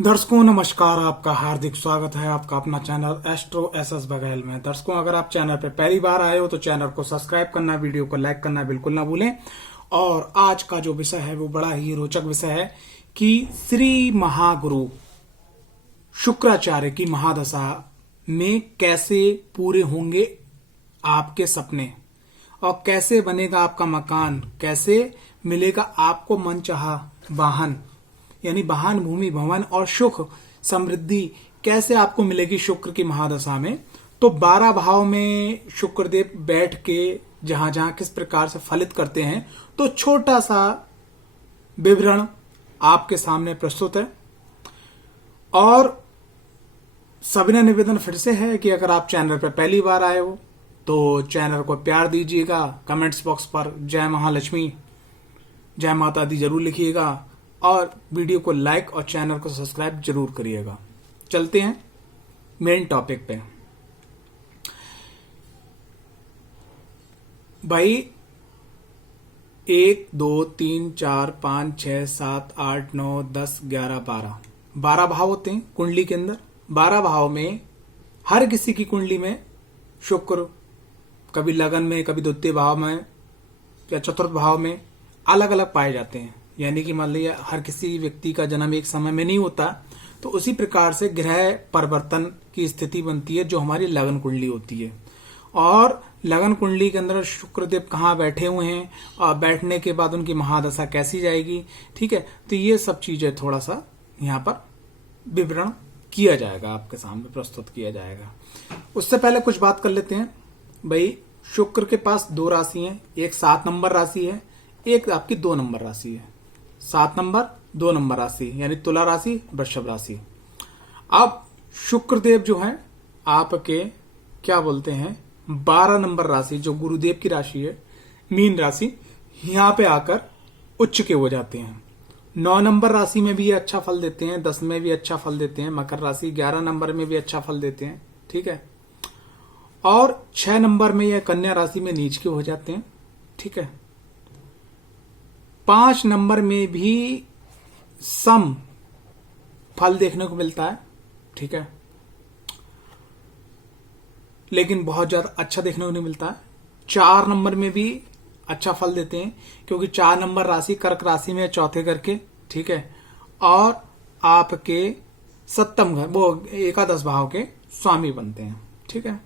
दर्शकों नमस्कार। आपका हार्दिक स्वागत है आपका अपना चैनल एस्ट्रो एसएस बघेल में। दर्शकों अगर आप चैनल पर पहली बार आए हो तो चैनल को सब्सक्राइब करना, वीडियो को लाइक करना बिल्कुल ना भूलें। और आज का जो विषय है वो बड़ा ही रोचक विषय है कि श्री महागुरु शुक्राचार्य की महादशा में कैसे पूरे होंगे आपके सपने और कैसे बनेगा आपका मकान, कैसे मिलेगा आपको मनचाहा वाहन यानी वाहन, भूमि, भवन और सुख समृद्धि कैसे आपको मिलेगी शुक्र की महादशा में। तो 12 भाव में शुक्रदेव बैठ के जहां जहां किस प्रकार से फलित करते हैं तो छोटा सा विवरण आपके सामने प्रस्तुत है। और सविनय निवेदन फिर से है कि अगर आप चैनल पर पहली बार आए हो तो चैनल को प्यार दीजिएगा, कमेंट्स बॉक्स पर जय महालक्ष्मी, जय माता दी जरूर लिखिएगा और वीडियो को लाइक और चैनल को सब्सक्राइब जरूर करिएगा। चलते हैं मेन टॉपिक पे। भाई 1 2 3 4 5 6 7 8 9 10 11 12 भाव होते हैं कुंडली के अंदर। 12 भाव में हर किसी की कुंडली में शुक्र कभी लगन में, कभी द्वितीय भाव में या चतुर्थ भाव में अलग अलग पाए जाते हैं। यानी कि मान लीजिए हर किसी व्यक्ति का जन्म एक समय में नहीं होता, तो उसी प्रकार से ग्रह परिवर्तन की स्थिति बनती है जो हमारी लगन कुंडली होती है। और लगन कुंडली के अंदर शुक्रदेव कहाँ बैठे हुए हैं और बैठने के बाद उनकी महादशा कैसी जाएगी, ठीक है। तो ये सब चीजें थोड़ा सा यहाँ पर विवरण किया जाएगा, आपके सामने प्रस्तुत किया जाएगा। उससे पहले कुछ बात कर लेते हैं। भाई शुक्र के पास 2 राशि हैं, एक 7 नंबर राशि है, एक आपकी 2 नंबर राशि है। 7 नंबर 2 नंबर राशि यानी तुला राशि, वृषभ राशि। अब शुक्रदेव जो है आपके क्या बोलते हैं 12 नंबर राशि जो गुरुदेव की राशि है, मीन राशि, यहां पे आकर उच्च के हो जाते हैं। 9 नंबर राशि में भी ये अच्छा फल देते हैं, 10 में भी अच्छा फल देते हैं, मकर राशि 11 नंबर में भी अच्छा फल देते हैं, ठीक है। और 6 नंबर में यह कन्या राशि में नीच के हो जाते हैं, ठीक है। 5 नंबर में भी सम फल देखने को मिलता है, ठीक है, लेकिन बहुत ज्यादा अच्छा देखने को नहीं मिलता है। 4 नंबर में भी अच्छा फल देते हैं क्योंकि 4 नंबर राशि कर्क राशि में चौथे घर के, ठीक है। और आपके सप्तम घर वो एकादश भाव के स्वामी बनते हैं, ठीक है।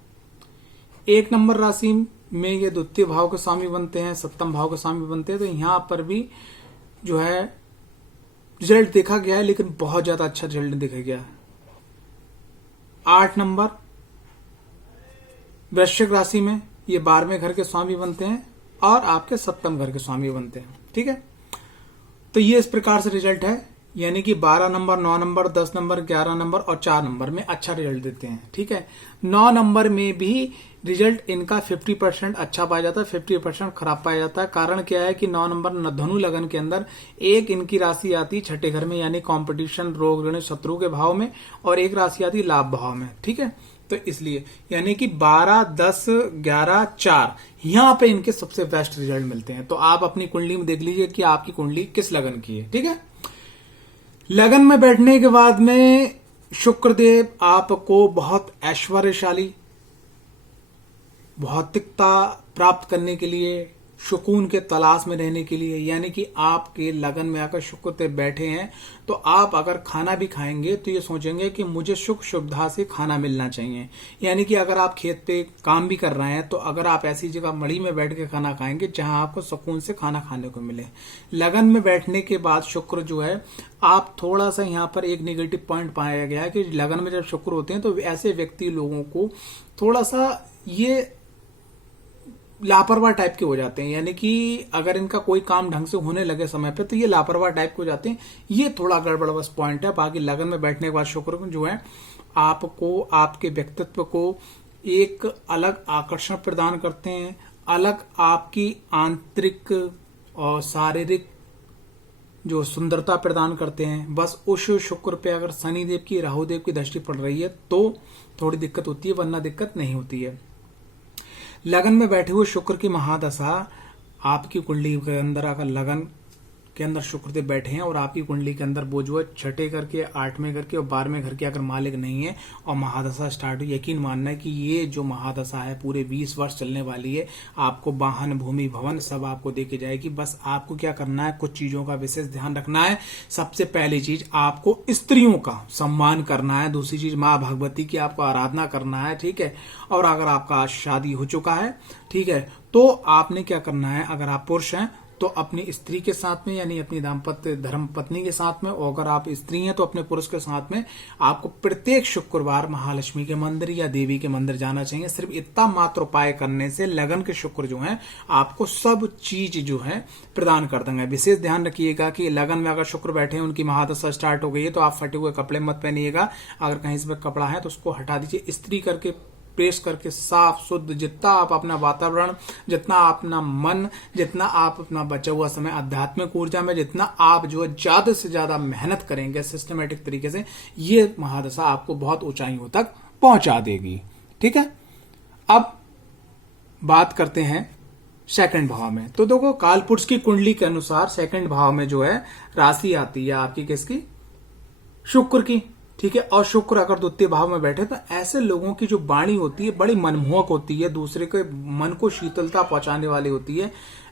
1 नंबर राशि में ये द्वितीय भाव के स्वामी बनते हैं, सप्तम भाव के स्वामी बनते हैं। तो यहां पर भी जो है रिजल्ट देखा गया है, लेकिन बहुत ज्यादा अच्छा रिजल्ट देखा गया है। 8 नंबर वृश्चिक राशि में ये 12वें घर के स्वामी बनते हैं और आपके सप्तम घर के स्वामी बनते हैं, ठीक है। तो ये इस प्रकार से रिजल्ट है, यानी कि 12 नंबर, 9 नंबर, 10 नंबर, 11 नंबर और 4 नंबर में अच्छा रिजल्ट देते हैं, ठीक है। 9 नंबर में भी रिजल्ट इनका 50% अच्छा पाया जाता है, 50% खराब पाया जाता है। कारण क्या है कि 9 नंबर धनु लगन के अंदर एक इनकी राशि आती है छठे घर में यानी कंपटीशन, रोग, ऋण, शत्रु के भाव में, और एक राशि आती है लाभ भाव में, ठीक है। तो इसलिए यानी कि 12, 10, 11, 4 यहां पे इनके सबसे बेस्ट रिजल्ट मिलते हैं। तो आप अपनी कुंडली में देख लीजिए कि आपकी कुंडली किस लगन की है, ठीक है। लगन में बैठने के बाद में शुक्रदेव आपको बहुत ऐश्वर्यशाली, भौतिकता प्राप्त करने के लिए, सुकून के तलाश में रहने के लिए, यानी कि आपके लगन में आकर शुक्रदेव बैठे हैं तो आप अगर खाना भी खाएंगे तो ये सोचेंगे कि मुझे सुख सुविधा से खाना मिलना चाहिए। यानी कि अगर आप खेत पे काम भी कर रहे हैं तो अगर आप ऐसी जगह मड़ी में बैठ के खाना खाएंगे जहां आपको सुकून से खाना खाने को मिले। लगन में बैठने के बाद शुक्र जो है, आप थोड़ा सा यहाँ पर एक नेगेटिव पॉइंट पाया गया है कि लगन में जब शुक्र होते हैं तो ऐसे व्यक्ति लोगों को थोड़ा सा ये लापरवाह टाइप के हो जाते हैं। यानी कि अगर इनका कोई काम ढंग से होने लगे समय पे तो ये लापरवाह टाइप के हो जाते हैं। ये थोड़ा गड़बड़ बस पॉइंट है। बाकी लगन में बैठने के बाद शुक्र जो है आपको, आपके व्यक्तित्व को एक अलग आकर्षण प्रदान करते हैं, अलग आपकी आंतरिक और शारीरिक जो सुंदरता प्रदान करते हैं। बस उस शुक्र पे अगर शनिदेव की, राहुदेव की दृष्टि पड़ रही है तो थोड़ी दिक्कत होती है, वरना दिक्कत नहीं होती है। लगन में बैठे हुए शुक्र की महादशा आपकी कुंडली के अंदर अगर लगन के अंदर शुक्रदेव बैठे हैं और आपकी कुंडली के अंदर वो जो है 6ठे घर के, 8वें घर के और 12वें घर के अगर मालिक नहीं है और महादशा स्टार्ट हुई, यकीन मानना है कि ये जो महादशा है पूरे 20 वर्ष चलने वाली है। आपको वाहन, भूमि, भवन सब आपको देके जाएगी। बस आपको क्या करना है, कुछ चीजों का विशेष ध्यान रखना है। सबसे पहली चीज आपको स्त्रियों का सम्मान करना है। दूसरी चीज माँ भगवती की आपको आराधना करना है, ठीक है। और अगर आपका शादी हो चुका है, ठीक है, तो आपने क्या करना है, अगर आप पुरुष हैं तो अपनी स्त्री के साथ में यानी अपनी दाम्पत्य धर्म पत्नी के साथ में, और अगर आप स्त्री हैं तो अपने पुरुष के साथ में आपको प्रत्येक शुक्रवार महालक्ष्मी के मंदिर या देवी के मंदिर जाना चाहिए। सिर्फ इतना मात्र उपाय करने से लगन के शुक्र जो हैं आपको सब चीज जो है प्रदान कर देंगे। विशेष ध्यान रखिएगा कि लगन में अगर शुक्र बैठे हैं, उनकी महादशा स्टार्ट हो गई है, तो आप फटे हुए कपड़े मत पहनिएगा। अगर कहीं से कपड़ा है तो उसको हटा दीजिए, इस्त्री करके प्रेस करके साफ शुद्ध, जितना आप अपना वातावरण, जितना अपना मन, जितना आप अपना बचा हुआ समय आध्यात्मिक ऊर्जा में, जितना आप जो है ज्यादा से ज्यादा मेहनत करेंगे सिस्टमेटिक तरीके से, ये महादशा आपको बहुत ऊंचाइयों तक पहुंचा देगी, ठीक है। अब बात करते हैं सेकंड भाव में। तो देखो कालपुरुष की कुंडली के अनुसार सेकंड भाव में जो है राशि आती है आपकी किसकी, शुक्र की, ठीक है। और शुक्र अगर द्वितीय भाव में बैठे तो ऐसे लोगों की जो वाणी होती है बड़ी मनमोहक होती है, दूसरे के मन को शीतलता पहुंचाने वाली होती है।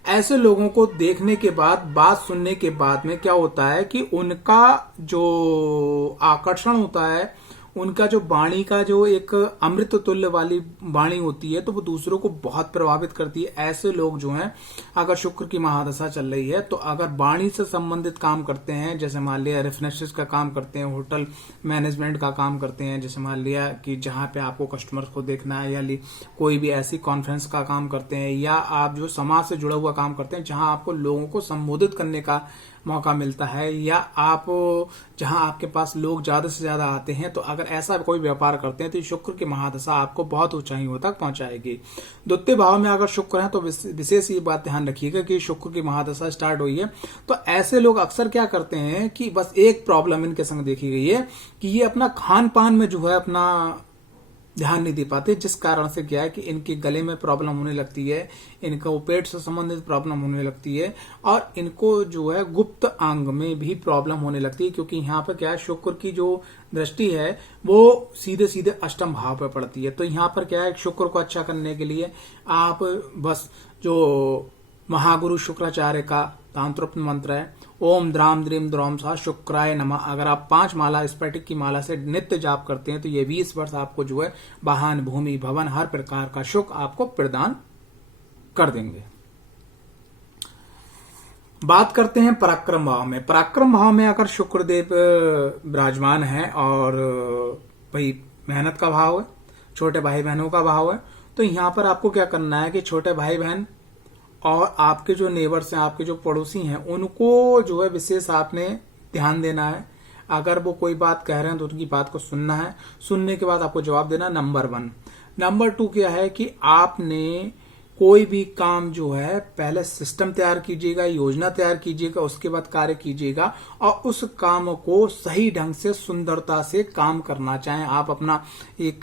ऐसे लोगों को देखने के बाद, बात सुनने के बाद में क्या होता है कि उनका जो आकर्षण होता है, उनका जो वाणी का जो एक अमृत तुल्य वाली वाणी होती है, तो वो दूसरों को बहुत प्रभावित करती है। ऐसे लोग जो हैं अगर शुक्र की महादशा चल रही है तो अगर वाणी से संबंधित काम करते हैं, जैसे मान लिया रेफरेंसेस का काम करते हैं, होटल मैनेजमेंट का काम करते हैं, जैसे मान लिया कि जहां पे आपको कस्टमर्स को देखना है, या कोई भी ऐसी कॉन्फ्रेंस का काम करते हैं, या आप जो समाज से जुड़ा हुआ काम करते हैं जहां आपको लोगों को संबोधित करने का मौका मिलता है, या आप जहां आपके पास लोग ज्यादा से ज्यादा आते हैं, तो अगर ऐसा कोई व्यापार करते हैं तो शुक्र की महादशा आपको बहुत ऊंचाइयों तक पहुंचाएगी। द्वितीय भाव में अगर शुक्र है तो विशेष ये बात ध्यान रखिएगा कि शुक्र की महादशा स्टार्ट हुई है तो ऐसे लोग अक्सर क्या करते हैं कि बस एक प्रॉब्लम इनके संग देखी गई है कि ये अपना खान पान में जो है अपना ध्यान नहीं दे पाते, जिस कारण से क्या है कि इनके गले में प्रॉब्लम होने लगती है, इनको पेट से संबंधित प्रॉब्लम होने लगती है, और इनको जो है गुप्त अंग में भी प्रॉब्लम होने लगती है, क्योंकि यहाँ पर क्या है शुक्र की जो दृष्टि है वो सीधे सीधे अष्टम भाव पर पड़ती है। तो यहाँ पर क्या है शुक्र को अच्छा करने के लिए आप बस जो महागुरु शुक्राचार्य का तांत्रिक मंत्र है, ओम द्राम द्रीम द्रोम सा शुक्राय नमः, अगर आप 5 माला स्फटिक की माला से नित्य जाप करते हैं तो ये 20 वर्ष आपको जो है वाहन, भूमि, भवन, हर प्रकार का सुख आपको प्रदान कर देंगे। बात करते हैं पराक्रम भाव में। पराक्रम भाव में अगर शुक्रदेव विराजमान है और भाई मेहनत का भाव है, छोटे भाई बहनों का भाव है, तो यहाँ पर आपको क्या करना है कि छोटे भाई बहन और आपके जो नेबर्स हैं, आपके जो पड़ोसी हैं, उनको जो है विशेष आपने ध्यान देना है। अगर वो कोई बात कह रहे हैं तो उनकी बात को सुनना है, सुनने के बाद आपको जवाब देना, नंबर 1। नंबर 2 क्या है कि आपने कोई भी काम जो है पहले सिस्टम तैयार कीजिएगा, योजना तैयार कीजिएगा, उसके बाद कार्य कीजिएगा, और उस काम को सही ढंग से सुंदरता से काम करना। चाहे आप अपना एक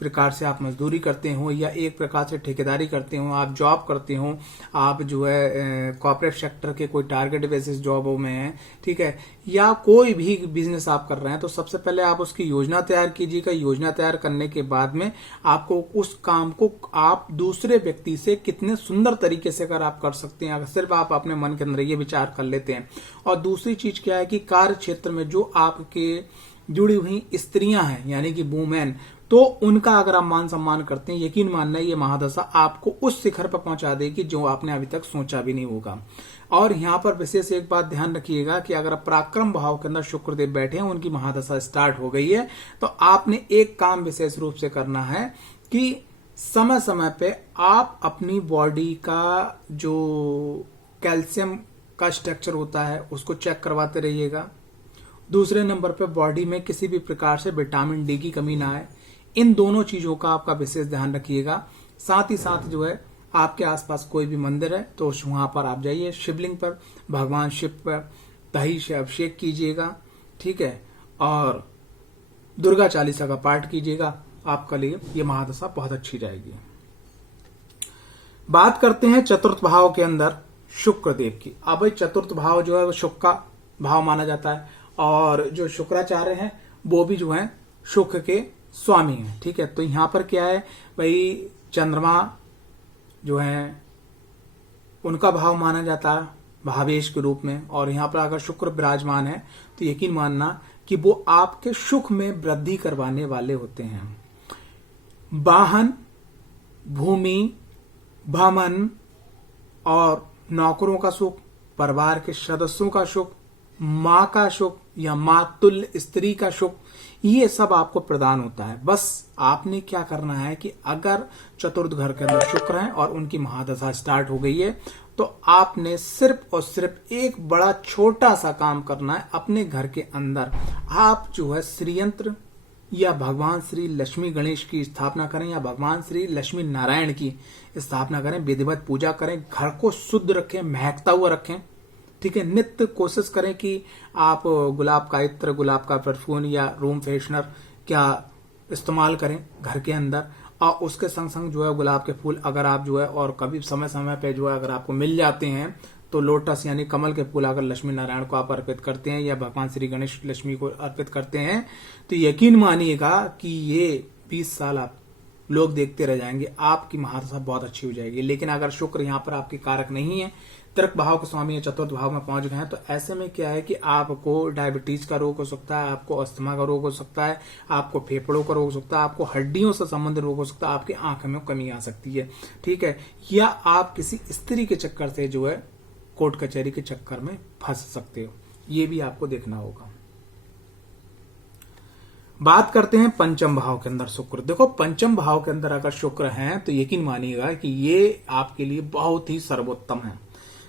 प्रकार से आप मजदूरी करते हो, या एक प्रकार से ठेकेदारी करते हो, आप जॉब करते हो, आप जो है कॉर्पोरेट सेक्टर के कोई टारगेट बेसिस जॉबों में है, ठीक है, या कोई भी बिजनेस आप कर रहे हैं, तो सबसे पहले आप उसकी योजना तैयार कीजिएगा। योजना तैयार करने के बाद में आपको उस काम को आप दूसरे व्यक्ति से कितने सुंदर तरीके से अगर आप कर सकते हैं, अगर सिर्फ आप अपने मन के अंदर ये विचार कर लेते हैं। और दूसरी चीज क्या है कि कार्य क्षेत्र में जो आपके जुड़ी हुई स्त्रियां हैं यानी कि वुमेन, तो उनका अगर आप मान सम्मान करते हैं, यकीन मानना ये महादशा आपको उस शिखर पर पहुंचा देगी जो आपने अभी तक सोचा भी नहीं होगा। और यहाँ पर विशेष एक बात ध्यान रखिएगा कि अगर पराक्रम भाव के अंदर शुक्रदेव बैठे हैं, उनकी महादशा स्टार्ट हो गई है, तो आपने एक काम विशेष रूप से करना है कि समय समय पे आप अपनी बॉडी का जो कैल्शियम का स्ट्रक्चर होता है उसको चेक करवाते रहिएगा। दूसरे नंबर पे बॉडी में किसी भी प्रकार से विटामिन डी की कमी ना आए, इन दोनों चीजों का आपका विशेष ध्यान रखिएगा। साथ ही साथ जो है आपके आसपास कोई भी मंदिर है तो वहां पर आप जाइए, शिवलिंग पर भगवान शिव पर दही से अभिषेक कीजिएगा, ठीक है, और दुर्गा चालीसा का पाठ कीजिएगा, आपके लिए ये महादशा बहुत अच्छी जाएगी। बात करते हैं चतुर्थ भाव के अंदर शुक्र देव की। अब चतुर्थ भाव जो है वो शुक्र का भाव माना जाता है, और जो शुक्राचार्य हैं वो भी जो है शुक्र के स्वामी हैं। ठीक है, तो यहां पर क्या है भाई, चंद्रमा जो है उनका भाव माना जाता है भावेश के रूप में, और यहां पर अगर शुक्र विराजमान है तो यकीन मानना कि वो आपके सुख में वृद्धि करवाने वाले होते हैं। वाहन, भूमि, भवन और नौकरों का सुख, परिवार के सदस्यों का सुख, माँ का सुख या मातुल्य स्त्री का सुख, ये सब आपको प्रदान होता है। बस आपने क्या करना है कि अगर चतुर्थ घर के अंदर शुक्र है और उनकी महादशा स्टार्ट हो गई है, तो आपने सिर्फ और सिर्फ एक बड़ा छोटा सा काम करना है। अपने घर के अंदर आप जो है श्री यंत्र या भगवान श्री लक्ष्मी गणेश की स्थापना करें या भगवान श्री लक्ष्मी नारायण की स्थापना करें, विधिवत पूजा करें, घर को शुद्ध रखें, महकता हुआ रखें। ठीक है, नित्य कोशिश करें कि आप गुलाब का इत्र, गुलाब का परफ्यूम या रूम फ्रेशनर क्या इस्तेमाल करें घर के अंदर, और उसके संग संग जो है गुलाब के फूल अगर आप जो है, और कभी समय समय पे जो है अगर आपको मिल जाते हैं तो लोटस यानी कमल के फूल अगर लक्ष्मी नारायण को आप अर्पित करते हैं या भगवान श्री गणेश लक्ष्मी को अर्पित करते हैं, तो यकीन मानिएगा कि ये 20 साल आप लोग देखते रह जाएंगे, आपकी महादशा बहुत अच्छी हो जाएगी। लेकिन अगर शुक्र यहाँ पर आपके कारक नहीं है, तर्क भाव के स्वामी है, चतुर्थ भाव में पहुंच गए हैं, तो ऐसे में क्या है कि आपको डायबिटीज का रोग हो सकता है, आपको अस्थमा का रोग हो सकता है, आपको फेफड़ों का रोग हो सकता है, आपको हड्डियों से संबंधित रोग हो सकता है, आपकी आंख में कमी आ सकती है। ठीक है, या आप किसी स्त्री के चक्कर से जो है कोर्ट कचहरी के चक्कर में फंस सकते हो, ये भी आपको देखना होगा। बात करते हैं पंचम भाव के अंदर शुक्र। देखो, पंचम भाव के अंदर अगर शुक्र है तो यकीन मानिएगा कि ये आपके लिए बहुत ही सर्वोत्तम है।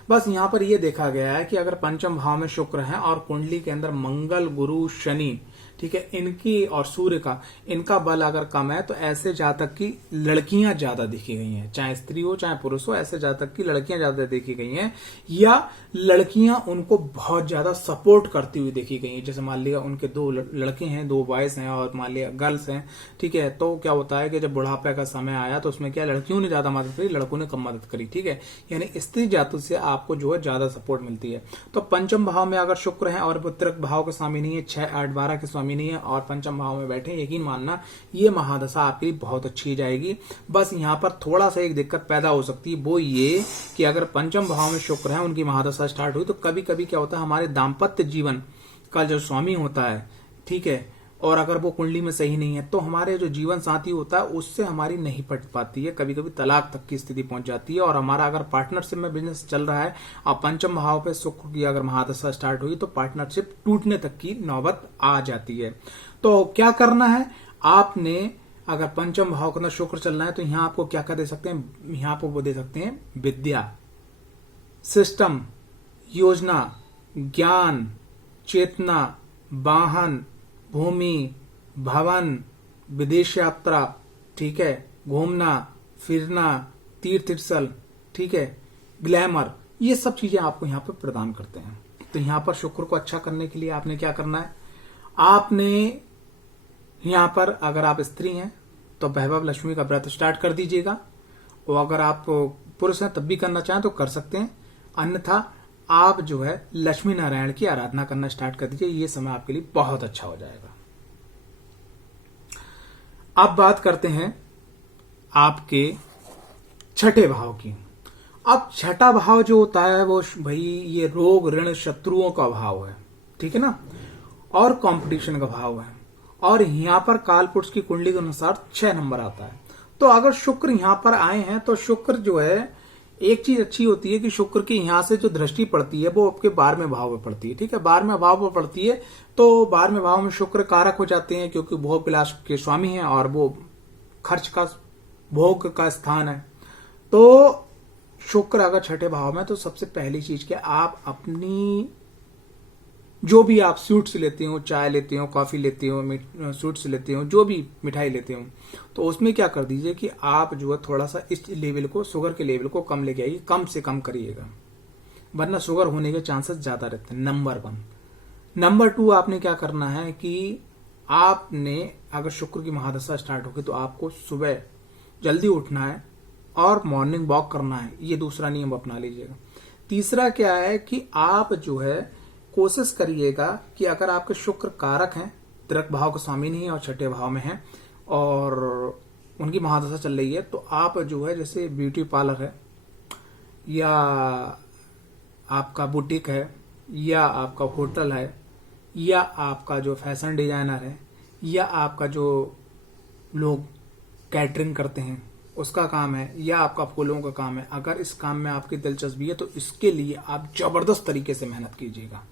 बस यहां पर यह देखा गया है कि अगर पंचम भाव में शुक्र है और कुंडली के अंदर मंगल, गुरु, शनि, ठीक है, इनकी और सूर्य का, इनका बल अगर कम है, तो ऐसे जातक की लड़कियां ज्यादा देखी गई हैं, चाहे स्त्री हो चाहे पुरुष हो, ऐसे जातक की लड़कियां ज्यादा देखी गई हैं, या लड़कियां उनको बहुत ज्यादा सपोर्ट करती हुई देखी गई हैं। जैसे मान लिया उनके 2 लड़के हैं, 2 बॉयज हैं और मान लिया गर्ल्स हैं, ठीक है, तो क्या होता है कि जब बुढ़ापे का समय आया तो उसमें क्या लड़कियों ने ज्यादा मदद करी, लड़कों ने कम मदद करी। ठीक है, यानी स्त्री जातक से आपको जो है ज्यादा सपोर्ट मिलती है। तो पंचम भाव में अगर शुक्र है और पुत्रक भाव के स्वामी नहीं है, 6, 8, 12 के स्वामी नहीं है और पंचम भाव में बैठे, यकीन मानना ये महादशा आपके लिए बहुत अच्छी जाएगी। बस यहाँ पर थोड़ा सा एक दिक्कत पैदा हो सकती है, वो ये कि अगर पंचम भाव में शुक्र है, उनकी महादशा स्टार्ट हुई, तो कभी कभी क्या होता है, हमारे दाम्पत्य जीवन का जो स्वामी होता है, ठीक है, और अगर वो कुंडली में सही नहीं है, तो हमारे जो जीवन साथी होता है उससे हमारी नहीं पट पाती है, कभी कभी तलाक तक की स्थिति पहुंच जाती है। और हमारा अगर पार्टनरशिप में बिजनेस चल रहा है और पंचम भाव पे शुक्र की अगर महादशा स्टार्ट हुई, तो पार्टनरशिप टूटने तक की नौबत आ जाती है। तो क्या करना है, आपने अगर पंचम भाव के अंदर शुक्र चलना है, तो यहां आपको क्या कर दे सकते हैं, यहां आपको वो दे सकते हैं विद्या, सिस्टम, योजना, ज्ञान, चेतना, वाहन, भूमि, भवन, विदेश यात्रा, ठीक है, घूमना फिरना, तीर्थ स्थल, ठीक है, ग्लैमर, ये सब चीजें आपको यहाँ पर प्रदान करते हैं। तो यहाँ पर शुक्र को अच्छा करने के लिए आपने क्या करना है, आपने यहाँ पर अगर आप स्त्री हैं तो वैभव लक्ष्मी का व्रत स्टार्ट कर दीजिएगा, और अगर आप पुरुष हैं तब भी करना चाहें तो कर सकते हैं, अन्यथा आप जो है लक्ष्मी नारायण की आराधना करना स्टार्ट कर दीजिए, ये समय आपके लिए बहुत अच्छा हो जाएगा। अब बात करते हैं आपके छठे भाव की। अब छठा भाव जो होता है वो भाई ये रोग, ऋण, शत्रुओं का भाव है, ठीक है ना, और कंपटीशन का भाव है, और यहां पर कालपुरुष की कुंडली के अनुसार 6 नंबर आता है। तो अगर शुक्र यहां पर आए हैं, तो शुक्र जो है, एक चीज अच्छी होती है कि शुक्र की यहां से जो दृष्टि पड़ती है वो आपके 12वें भाव में पड़ती है। ठीक है, 12वें भाव में पड़ती है, तो 12वें भाव में शुक्र कारक हो जाते हैं, क्योंकि भोग विलास के स्वामी हैं और वो खर्च का, भोग का स्थान है। तो शुक्र अगर छठे भाव में, तो सबसे पहली चीज क्या, आप अपनी जो भी आप स्वीट्स लेते हो, चाय लेते हो, कॉफी लेते हो, स्वीट्स लेते हो, जो भी मिठाई लेते हो, तो उसमें क्या कर दीजिए कि आप जो है थोड़ा सा इस लेवल को, शुगर के लेवल को कम लेके आइए, कम से कम करिएगा, वरना शुगर होने के चांसेस ज्यादा रहते हैं। नंबर 1। नंबर 2, आपने क्या करना है कि आपने अगर शुक्र की महादशा स्टार्ट होगी, तो आपको सुबह जल्दी उठना है और मॉर्निंग वॉक करना है, ये दूसरा नियम अपना लीजिएगा। तीसरा क्या है कि आप जो है कोशिश करिएगा कि अगर आपके शुक्र कारक हैं, तृक भाव के स्वामी नहीं है और छठे भाव में है और उनकी महादशा चल रही है, तो आप जो है जैसे ब्यूटी पार्लर है या आपका बुटीक है या आपका होटल है या आपका जो फैशन डिजाइनर है या आपका जो लोग कैटरिंग करते हैं उसका काम है या आपका फूलों का काम है, अगर इस काम में आपकी दिलचस्पी है तो इसके लिए आप जबरदस्त तरीके से मेहनत कीजिएगा,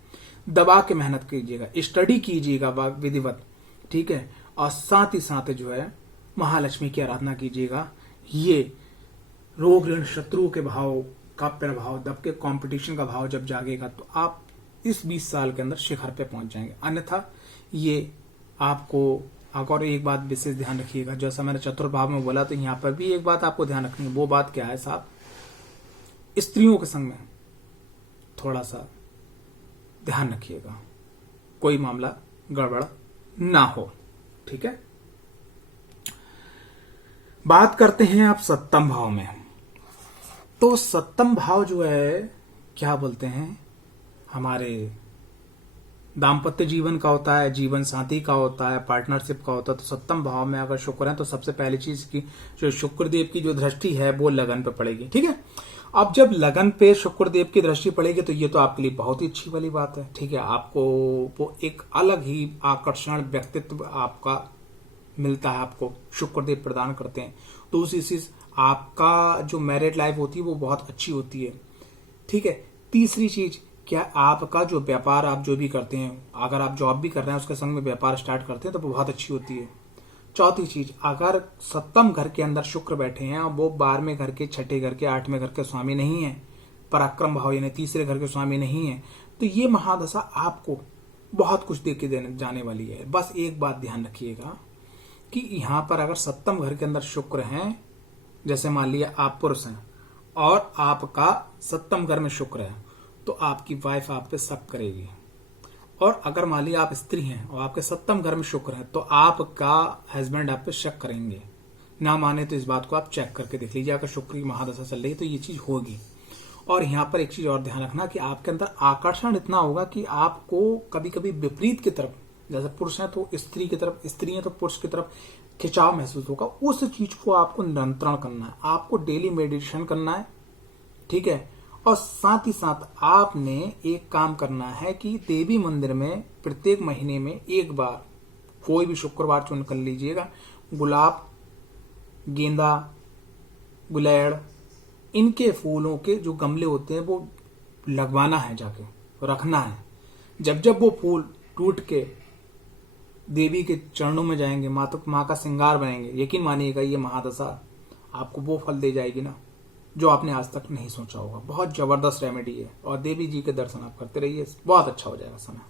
दबा के मेहनत कीजिएगा, स्टडी कीजिएगा विधिवत, ठीक है। और साथ ही साथ जो है महालक्ष्मी की आराधना कीजिएगा। ये रोग ऋण शत्रु के भाव का प्रभाव दब के कंपटीशन का भाव जब जागेगा तो आप इस 20 साल के अंदर शिखर पे पहुंच जाएंगे। अन्यथा ये आपको, और एक बात विशेष ध्यान रखिएगा, जैसा मैंने चतुर्थ भाव में बोला तो यहाँ पर भी एक बात आपको ध्यान रखनी है। वो बात क्या है साहब, स्त्रियों के संग में थोड़ा सा ध्यान रखिएगा, कोई मामला गड़बड़ ना हो, ठीक है। बात करते हैं आप सप्तम भाव में। तो सप्तम भाव जो है क्या बोलते हैं, हमारे दाम्पत्य जीवन का होता है, जीवन साथी का होता है, पार्टनरशिप का होता है। तो सप्तम भाव में अगर शुक्र है तो सबसे पहली चीज की जो शुक्रदेव की जो दृष्टि है वो लगन पे पड़ेगी, ठीक है। अब जब लगन पे शुक्रदेव की दृष्टि पड़ेगी तो ये तो आपके लिए बहुत ही अच्छी वाली बात है, ठीक है। आपको वो एक अलग ही आकर्षण व्यक्तित्व आपका मिलता है, आपको शुक्रदेव प्रदान करते हैं। तो उसी चीज आपका जो मैरिड लाइफ होती है वो बहुत अच्छी होती है, ठीक है। तीसरी चीज क्या, आपका जो व्यापार आप जो भी करते हैं, अगर आप जॉब भी कर रहे हैं उसके संग में व्यापार स्टार्ट करते हैं तो वो बहुत अच्छी होती है। चौथी चीज, अगर सप्तम घर के अंदर शुक्र बैठे हैं और वो 12वें घर के, छठे घर के, 8वें घर के स्वामी नहीं है, पराक्रम भाव यानी तीसरे घर के स्वामी नहीं है, तो ये महादशा आपको बहुत कुछ दे के देने जाने वाली है। बस एक बात ध्यान रखिएगा कि यहाँ पर अगर सप्तम घर के अंदर शुक्र हैं, जैसे मान लिया आप पुरुष हैं और आपका सप्तम घर में शुक्र है, तो आपकी वाइफ आप पे शक करेगी। और अगर मान लिया आप स्त्री हैं और आपके सप्तम घर में शुक्र है तो आपका हस्बैंड आप पे शक करेंगे। ना माने तो इस बात को आप चेक करके देख लीजिए, अगर शुक्र की महादशा चल रही है तो ये चीज होगी। और यहाँ पर एक चीज और ध्यान रखना कि आपके अंदर आकर्षण इतना होगा कि आपको कभी कभी विपरीत की तरफ, जैसे पुरुष है तो स्त्री की तरफ, स्त्री है तो पुरुष की तरफ खिंचाव महसूस होगा। उस चीज को आपको नियंत्रण करना है, आपको डेली मेडिटेशन करना है, ठीक है। और साथ ही साथ आपने एक काम करना है कि देवी मंदिर में प्रत्येक महीने में एक बार, कोई भी शुक्रवार चुन कर लीजिएगा, गुलाब, गेंदा, गुलेड़, इनके फूलों के जो गमले होते हैं वो लगवाना है, जाके रखना है। जब जब वो फूल टूट के देवी के चरणों में जाएंगे, माँ का श्रृंगार बनेंगे, यकीन मानिएगा ये महादशा आपको वो फल दे जाएगी ना जो आपने आज तक नहीं सोचा होगा। बहुत जबरदस्त रेमेडी है और देवी जी के दर्शन आप करते रहिए, बहुत अच्छा हो जाएगा समय।